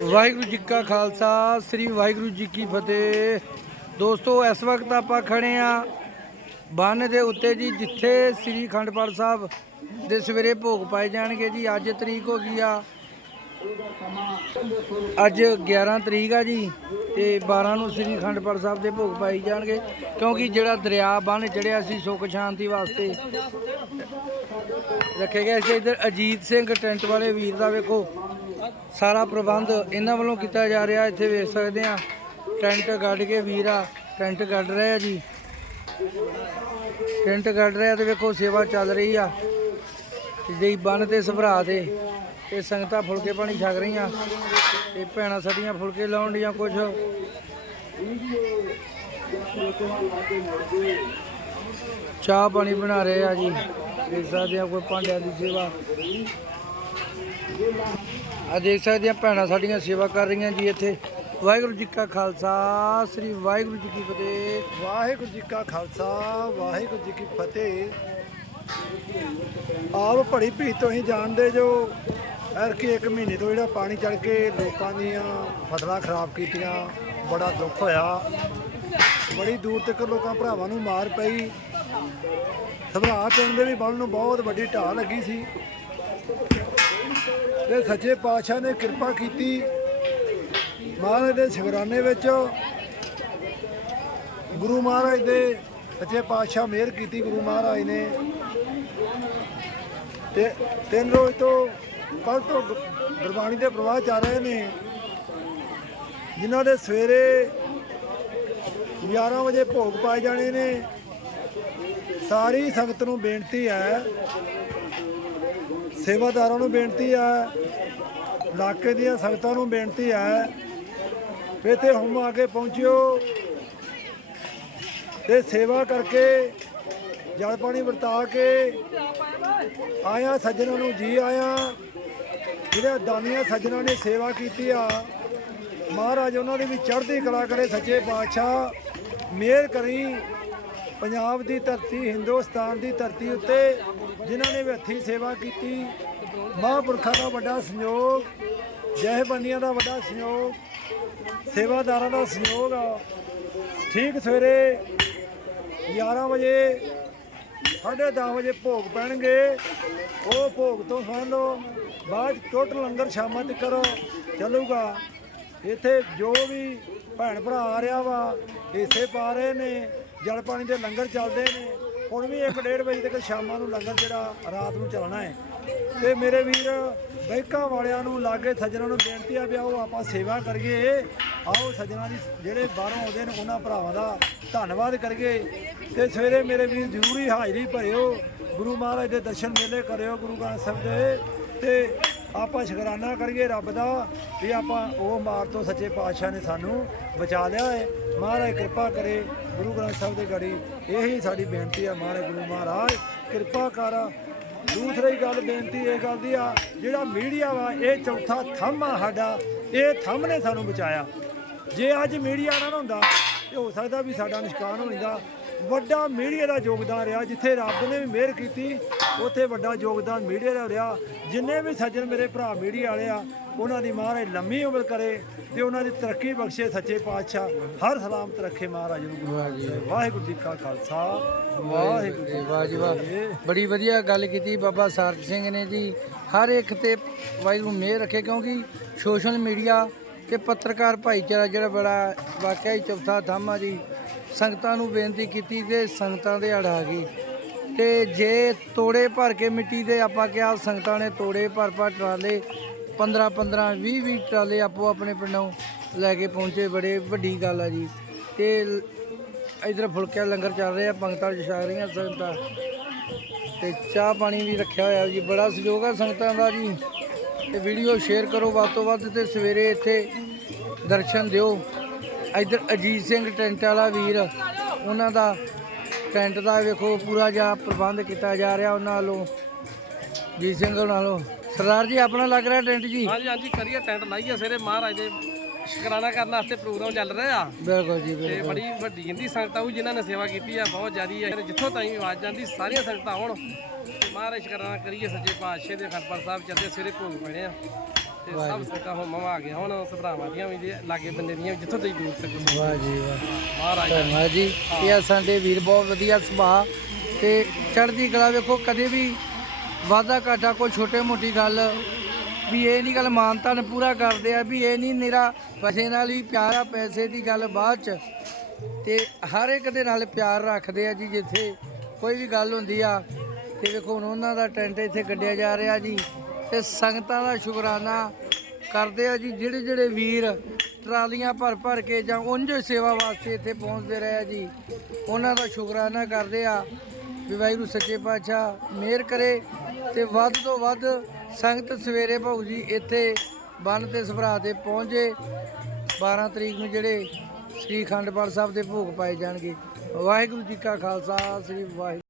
ਵਾਹਿਗੁਰੂ ਜੀ ਕਾ ਖਾਲਸਾ, ਸ੍ਰੀ ਵਾਹਿਗੁਰੂ ਜੀ ਕੀ ਫਤਿਹ। ਦੋਸਤੋ, ਇਸ ਵਕਤ ਆਪਾਂ ਖੜੇ ਆ ਬੰਨ ਦੇ ਉੱਤੇ ਜੀ, ਜਿੱਥੇ ਸ੍ਰੀ ਖੰਡਪਾਲ ਸਾਹਿਬ ਦੇ ਸਵੇਰੇ ਭੋਗ ਪਾਏ ਜਾਣਗੇ ਜੀ। ਅੱਜ ਤਰੀਕ ਹੋ ਗਈ ਆ। ਅੱਜ 11 ਤਰੀਕ ਆ ਜੀ ਤੇ 12 ਨੂੰ ਸ੍ਰੀ ਖੰਡਪਾਲ ਸਾਹਿਬ ਦੇ ਭੋਗ ਪਾਏ ਜਾਣਗੇ, ਕਿਉਂਕਿ ਜਿਹੜਾ ਦਰਿਆ ਬੰਨ ਚੜਿਆ ਸੀ ਸੁੱਖ ਸ਼ਾਂਤੀ ਵਾਸਤੇ। ਰੱਖੇ ਗਏ ਸੀ ਇਧਰ ਅਜੀਤ ਸਿੰਘ, ਟੈਂਟ ਵਾਲੇ ਵੀਰ ਦਾ ਵੇਖੋ। ਸਾਰਾ ਪ੍ਰਬੰਧ ਇਹਨਾਂ ਵੱਲੋਂ ਕੀਤਾ ਜਾ ਰਿਹਾ, ਇੱਥੇ ਵੇਖ ਸਕਦੇ ਆ ਟੈਂਟ ਗੱਡ ਕੇ ਵੀਰ ਆ ਟੈਂਟ ਗੱਡ ਰਹੇ ਆ ਜੀ। ਟੈਂਟ ਗੱਡ ਰਹੇ ਆ ਤੇ ਵੇਖੋ ਸੇਵਾ ਚੱਲ ਰਹੀ ਆ। ਜਿਹੀ ਬੰਨ ਤੇ ਸਭਰਾ ਦੇ, ਤੇ ਸੰਗਤਾਂ ਫੁਲਕੇ ਪਾਣੀ ਛਕ ਰਹੀਆਂ। ਤੇ ਭੈਣਾਂ ਸਾਡੀਆਂ ਫੁਲਕੇ ਲਾਉਣ ਦੀਆਂ ਕੁਝ ਚਾਹ ਪਾਣੀ ਬਣਾ ਰਹੇ ਆ ਜੀ। ਦੇਖ ਸਕਦੇ ਆ ਕੋਈ ਭਾਂਡਿਆਂ ਦੀ ਸੇਵਾ। ਆ ਦੇਖ ਸਕਦੇ ਆ ਭੈਣਾਂ, ਸਾਡੀਆਂ ਸੇਵਾ ਕਰ ਰਹੀਆਂ ਜੀ ਇੱਥੇ। ਵਾਹਿਗੁਰੂ ਜੀ ਕਾ ਖਾਲਸਾ, ਸ੍ਰੀ ਵਾਹਿਗੁਰੂ ਜੀ ਕੀ ਫਤਿਹ। ਵਾਹਿਗੁਰੂ ਜੀ ਕਾ ਖਾਲਸਾ, ਵਾਹਿਗੁਰੂ ਜੀ ਕੀ ਫਤਿਹ। ਆਪ ਬੜੀ ਭੀੜ ਤੋਂ ਹੀ ਜਾਣਦੇ ਜੋ ਐਰ ਕਿ ਇੱਕ ਮਹੀਨੇ ਤੋਂ ਜਿਹੜਾ ਪਾਣੀ ਚੜ ਕੇ ਲੋਕਾਂ ਦੀਆਂ ਫਸਲਾਂ ਖਰਾਬ ਕੀਤੀਆਂ, ਬੜਾ ਦੁੱਖ ਹੋਇਆ। ਬੜੀ ਦੂਰ ਤੱਕ ਲੋਕਾਂ ਭਰਾਵਾਂ ਨੂੰ ਮਾਰ ਪਈ। ਸਭਰਾ ਪਿੰਡ ਦੇ ਵੀ ਬੰਨ ਨੂੰ ਬਹੁਤ ਵੱਡੀ ਢਾਹ ਲੱਗੀ ਸੀ। ਤੇ ਸੱਚੇ ਪਾਤਸ਼ਾਹ ਨੇ ਕਿਰਪਾ ਕੀਤੀ। ਮਹਾਰਾਜ ਦੇ ਸ਼ੁਕਰਾਨੇ ਵਿੱਚ ਗੁਰੂ ਮਹਾਰਾਜ ਦੇ ਸੱਚੇ ਪਾਤਸ਼ਾਹ ਮਿਹਰ ਕੀਤੀ ਗੁਰੂ ਮਹਾਰਾਜ ਨੇ। ਤੇ ਤਿੰਨ ਰੋਜ਼ ਤੋਂ ਕੱਲ ਤੋਂ ਗੁ- ਗੁਰਬਾਣੀ ਦੇ ਪ੍ਰਵਾਹ ਚੱਲ ਰਹੇ ਨੇ। ਜਿਨ੍ਹਾਂ ਦੇ ਸਵੇਰੇ 11 ਵਜੇ ਭੋਗ ਪਾਏ ਜਾਣੇ ਨੇ। ਸਾਰੀ ਸੰਗਤ ਨੂੰ ਬੇਨਤੀ ਹੈ ਸੇਵਾਦਾਰਾਂ ਨੂੰ ਬੇਨਤੀ ਹੈ, ਇਲਾਕੇ ਦੀਆਂ ਸੰਗਤਾਂ ਨੂੰ ਬੇਨਤੀ ਹੈ, ਵੀ ਇੱਥੇ ਹੁਣ ਆ ਕੇ ਪਹੁੰਚਿਓ ਤੇ ਸੇਵਾ ਕਰਕੇ ਜਲ ਪਾਣੀ ਵਰਤਾ ਕੇ ਆਇਆ ਸੱਜਣਾਂ ਨੂੰ ਜੀ ਆਇਆ ਜਿਹੜੇ ਦਾਨੀਆਂ ਸੱਜਣਾਂ ਨੇ ਸੇਵਾ ਕੀਤੀ ਆ, ਮਹਾਰਾਜ ਉਹਨਾਂ ਦੀ ਵੀ ਚੜ੍ਹਦੀ ਕਲਾ ਕਰੇ ਸੱਚੇ ਪਾਤਸ਼ਾਹ, ਮਿਹਰ ਕਰੀ। ਪੰਜਾਬ ਦੀ ਧਰਤੀ, ਹਿੰਦੁਸਤਾਨ ਦੀ ਧਰਤੀ ਉੱਤੇ ਜਿਨ੍ਹਾਂ ਨੇ ਵੀ ਸੇਵਾ ਕੀਤੀ, ਮਹਾਂਪੁਰਖਾਂ ਦਾ ਵੱਡਾ ਸੰਯੋਗ ਜਹਿਬੰਦੀਆਂ ਦਾ ਵੱਡਾ ਸੰਯੋਗ ਸੇਵਾਦਾਰਾਂ ਦਾ ਸੰਯੋਗ ਆ। ਠੀਕ ਸਵੇਰੇ 11 ਵਜੇ, ਸਾਢੇ ਦਸ ਵਜੇ ਭੋਗ ਪੈਣਗੇ। ਉਹ ਭੋਗ ਤੋਂ ਸੁਣ ਲਓ। ਬਾਅਦ 'ਚ ਟੋਟਲ ਲੰਗਰ ਸ਼ਾਮਾਂ ਤੱਕ ਚੱਲੂਗਾ। ਇੱਥੇ ਜੋ ਵੀ ਭੈਣ ਭਰਾ ਆ ਰਿਹਾ ਵਾ, ਹਿੱਸੇ ਪਾ ਰਹੇ ਨੇ। ਜਲ ਪਾਣੀ ਦੇ ਲੰਗਰ ਚੱਲਦੇ ਨੇ। ਹੁਣ ਵੀ 1:30 ਵਜੇ ਤੱਕ ਸ਼ਾਮਾਂ ਨੂੰ ਲੰਗਰ ਜਿਹੜਾ ਰਾਤ ਨੂੰ ਚੱਲਣਾ ਹੈ। ਤੇ ਮੇਰੇ ਵੀਰ, ਬੈਂਕਾਂ ਵਾਲਿਆਂ ਨੂੰ ਲਾਗੇ ਸੱਜਣਾਂ ਨੂੰ ਬੇਨਤੀ ਆ ਵੀ ਆਓ, ਆਪਾਂ ਸੇਵਾ ਕਰੀਏ। ਆਓ ਸੱਜਣਾਂ ਦੀ, ਜਿਹੜੇ ਬਾਹਰੋਂ ਆਉਂਦੇ ਨੇ, ਉਹਨਾਂ ਭਰਾਵਾਂ ਦਾ ਧੰਨਵਾਦ ਕਰੀਏ। ਤੇ ਸਵੇਰੇ ਮੇਰੇ ਵੀਰ ਜ਼ਰੂਰੀ ਹਾਜ਼ਰੀ ਭਰਿਓ। ਗੁਰੂ ਮਹਾਰਾਜ ਦੇ ਦਰਸ਼ਨ ਮੇਲੇ ਕਰਿਓ, ਗੁਰੂ ਗ੍ਰੰਥ ਸਾਹਿਬ ਦੇ। ਤੇ ਆਪਾਂ ਸ਼ੁਕਰਾਨਾ ਕਰੀਏ ਰੱਬ ਦਾ ਵੀ ਆਪਾਂ ਉਹ ਮਾਰ ਤੋਂ ਸੱਚੇ ਪਾਤਸ਼ਾਹ ਨੇ ਸਾਨੂੰ ਬਚਾ ਲਿਆ ਹੈ। ਮਹਾਰਾਜ ਕਿਰਪਾ ਕਰੇ, ਗੁਰੂ ਗ੍ਰੰਥ ਸਾਹਿਬ ਦੀ ਗੜੀ ਇਹੀ ਸਾਡੀ ਬੇਨਤੀ ਹੈ ਮਹਾਰਾਜ ਗੁਰੂ ਮਹਾਰਾਜ, ਕਿਰਪਾ ਕਰ। ਦੂਸਰੀ ਗੱਲ ਬੇਨਤੀ ਇਹ ਕਰਦੀ ਆ, ਜਿਹੜਾ ਮੀਡੀਆ ਵਾ, ਇਹ ਚੌਥਾ ਥੰਮ ਆ ਸਾਡਾ, ਇਹ ਥੰਮ ਨੇ ਸਾਨੂੰ ਬਚਾਇਆ। ਜੇ ਅੱਜ ਮੀਡੀਆ ਨਾ ਨਾ ਹੁੰਦਾ ਤੇ ਹੋ ਸਕਦਾ ਵੀ ਸਾਡਾ ਨਿਸ਼ਕਾਨ ਹੋ ਜਾਂਦਾ। ਵੱਡਾ ਮੀਡੀਆ ਦਾ ਯੋਗਦਾਨ ਰਿਹਾ ਜਿੱਥੇ ਰੱਬ ਨੇ ਵੀ ਮਿਹਰ ਕੀਤੀ ਉੱਥੇ ਵੱਡਾ ਯੋਗਦਾਨ ਮੀਡੀਆ ਦਾ ਰਿਹਾ। ਜਿੰਨੇ ਵੀ ਸੱਜਣ ਮੇਰੇ ਭਰਾ ਮੀਡੀਆ ਵਾਲੇ ਆ ਉਹਨਾਂ ਦੀ ਮਹਾਰਾਜ ਲੰਮੀ ਉਮਰ ਕਰੇ ਤੇ ਉਹਨਾਂ ਦੀ ਤਰੱਕੀ ਬਖਸ਼ੇ ਸੱਚੇ ਪਾਤਸ਼ਾਹ। ਹਰ ਸਲਾਮਤ ਰੱਖੇ ਮਹਾਰਾਜ ਨੂੰ। ਗੁਰੂ। ਵਾਹਿਗੁਰੂ ਜੀ ਕਾ ਖਾਲਸਾ ਵਾਹਿਗੁਰੂ ਜੀ ਵਾਹ ਜੀ ਵਾਹ। ਬੜੀ ਵਧੀਆ ਗੱਲ ਕੀਤੀ ਬਾਬਾ ਸਾਰਕ ਸਿੰਘ ਨੇ ਜੀ। ਹਰ ਇੱਕ ਤੇ ਵਾਹਿਗੁਰੂ ਮਿਹਰ ਰੱਖੇ ਕਿਉਂਕਿ ਸੋਸ਼ਲ ਮੀਡੀਆ ਤੇ ਪੱਤਰਕਾਰ ਭਾਈਚਾਰਾ ਜਿਹੜਾ ਬੜਾ ਵਾਕਿਆ ਹੀ ਚੌਥਾ ਥੰਮ ਜੀ ਸੰਗਤਾਂ ਨੂੰ ਬੇਨਤੀ ਕੀਤੀ ਤੇ ਸੰਗਤਾਂ ਦੇ ਅੜ ਆ ਗਈ। ਤੇ ਜੇ ਤੋੜੇ ਭਰ ਕੇ ਮਿੱਟੀ ਦੇ ਆਪਾਂ ਕਿਹਾ ਸੰਗਤਾਂ ਨੇ ਤੋੜੇ ਭਰ ਭਰ ਟਰਾਲੇ 15 15 20 20 ਟਰਾਲੇ ਆਪੋ ਆਪਣੇ ਪਿੰਡੋਂ ਲੈ ਕੇ ਪਹੁੰਚੇ, ਬੜੇ ਵੱਡੀ ਗੱਲ ਆ ਜੀ। ਤੇ ਇਧਰ ਫੁਲਕਿਆ ਲੰਗਰ ਚੱਲ ਰਿਹਾ, ਪੰਗਤਾਂ ਛਕ ਰਹੀਆਂ ਸੰਗਤਾਂ। ਤੇ ਚਾਹ ਪਾਣੀ ਵੀ ਰੱਖਿਆ ਹੋਇਆ ਜੀ, ਬੜਾ ਸਹਿਯੋਗ ਆ ਸੰਗਤਾਂ ਦਾ ਜੀ। ਤੇ ਵੀਡੀਓ ਸ਼ੇਅਰ ਕਰੋ ਵੱਧ ਤੋਂ ਵੱਧ ਤੇ ਸਵੇਰੇ ਇੱਥੇ ਦਰਸ਼ਨ ਦਿਓ। ਇਧਰ ਅਜੀਤ ਸਿੰਘ ਟੈਂਟ ਵਾਲਾ ਵੀਰ, ਉਹਨਾਂ ਦਾ ਟੈਂਟ ਦਾ ਵੇਖੋ ਪੂਰਾ ਜਿਹਾ ਪ੍ਰਬੰਧ ਕੀਤਾ ਜਾ ਰਿਹਾ ਉਹਨਾਂ ਵੱਲੋਂ। ਜੀ ਸਿੰਘ ਉਹਨਾਂ ਸਰਦਾਰ ਜੀ, ਆਪਣਾ ਲੱਗ ਰਿਹਾ ਟੈਂਟ ਜੀ? ਹਾਂਜੀ ਹਾਂਜੀ, ਕਰੀਏ ਟੈਂਟ। ਲਾਈਏ ਸਵੇਰੇ ਮਹਾਰਾਜ ਦੇ ਸ਼ੁਕਰਾਨਾ ਕਰਨ ਵਾਸਤੇ ਪ੍ਰੋਗਰਾਮ ਚੱਲ ਰਿਹਾ ਆ। ਬਿਲਕੁਲ ਜੀ ਤੇ ਬਿਲਕੁਲ ਬੜੀ ਵੱਡੀ ਗਿਣਤੀ ਸੰਗਤਾਂ ਉਹ ਜਿਨ੍ਹਾਂ ਨੇ ਸੇਵਾ ਕੀਤੀ ਆ ਬਹੁਤ ਜ਼ਿਆਦੀ ਹੈ ਜਿੱਥੋਂ ਤਾਈਂ ਆਵਾਜ਼ ਜਾਂਦੀ ਸਾਰੀਆਂ ਸੰਗਤਾਂ ਆਉਣ। ਤੇ ਮਹਾਰਾਜ ਸ਼ੁਕਰਾਨਾ ਕਰੀਏ ਸੱਚੇ ਪਾਤਸ਼ਾਹ ਦੇ ਖੰਡਪਾਲ ਸਾਹਿਬ ਚੱਲਦੇ ਸਵੇਰੇ ਭੋਗ ਪੈਣੇ ਆ। ਤੇ ਸਭ ਸੰਗਤਾਂ ਹੋਮਾਂ ਆ ਗਿਆ ਹੁਣ ਸਭਰਾਵਾਂ ਦੀਆਂ ਵੀ ਤੇ ਲਾਗੇ ਬੰਦੇ ਦੀਆਂ ਵੀ ਜਿੱਥੋਂ ਤੁਸੀਂ ਦੂਰ ਤੱਕ ਵਾਹ ਜੀ ਵਾਹ। ਮਹਾਰਾਜ ਦਾ। ਧੰਨਵਾਦ ਜੀ। ਇਹ ਆ ਸਾਡੇ ਵੀਰ ਬਹੁਤ ਵਧੀਆ ਸੁਭਾਅ। ਤੇ ਚੜ੍ਹਦੀ ਕਲਾ ਵੇਖੋ ਕਦੇ ਵੀ ਵਾਦਾ ਘਾਟਾ ਕੋਈ ਛੋਟੇ ਮੋਟੀ ਗੱਲ ਵੀ ਇਹ ਨਹੀਂ ਗੱਲ ਮਾਨਤਾ ਨੇ ਪੂਰਾ ਕਰਦੇ ਆ ਵੀ ਇਹ ਨਹੀਂ ਮੇਰਾ ਪੈਸੇ ਨਾਲ ਹੀ ਪਿਆਰ ਆ, ਪੈਸੇ ਦੀ ਗੱਲ ਬਾਅਦ ਚ। ਤੇ ਹਰ ਇੱਕ ਦੇ ਨਾਲ ਪਿਆਰ ਰੱਖਦੇ ਆ ਜੀ, ਜਿੱਥੇ ਕੋਈ ਵੀ ਗੱਲ ਹੁੰਦੀ ਆ। ਤੇ ਵੇਖੋ, ਹੁਣ ਉਹਨਾਂ ਦਾ ਟੈਂਟ ਇੱਥੇ ਗੱਡਿਆ ਜਾ ਰਿਹਾ ਜੀ। ਤੇ ਸੰਗਤਾਂ ਦਾ ਸ਼ੁਕਰਾਨਾ ਕਰਦੇ ਆ ਜੀ, ਜਿਹੜੇ ਜਿਹੜੇ ਵੀਰ ਟਰਾਲੀਆਂ ਭਰ ਭਰ ਕੇ ਜਾਂ ਉਂਝ ਸੇਵਾ ਵਾਸਤੇ ਇੱਥੇ ਪਹੁੰਚਦੇ ਰਹੇ ਆ ਜੀ, ਉਹਨਾਂ ਦਾ ਸ਼ੁਕਰਾਨਾ ਕਰਦੇ ਆ। ਵੀ ਵਾਹਿਗੁਰੂ ਸੱਚੇ ਪਾਤਸ਼ਾਹ ਮਿਹਰ ਕਰੇ ਤੇ ਵੱਧ ਤੋਂ ਵੱਧ ਸੰਗਤ ਸਵੇਰੇ ਭਾਊ ਜੀ ਇੱਥੇ ਬੰਨ ਤੇ ਸਭਰਾ ਤੇ ਪਹੁੰਚੇ। 12 ਤਰੀਕ ਨੂੰ ਜਿਹੜੇ ਸ੍ਰੀ ਖੰਡਪਾਲ ਸਾਹਿਬ ਦੇ ਭੋਗ ਪਾਏ ਜਾਣਗੇ। ਵਾਹਿਗੁਰੂ ਜੀ ਕਾ ਖਾਲਸਾ, ਸ੍ਰੀ ਵਾਹਿਗੁਰੂ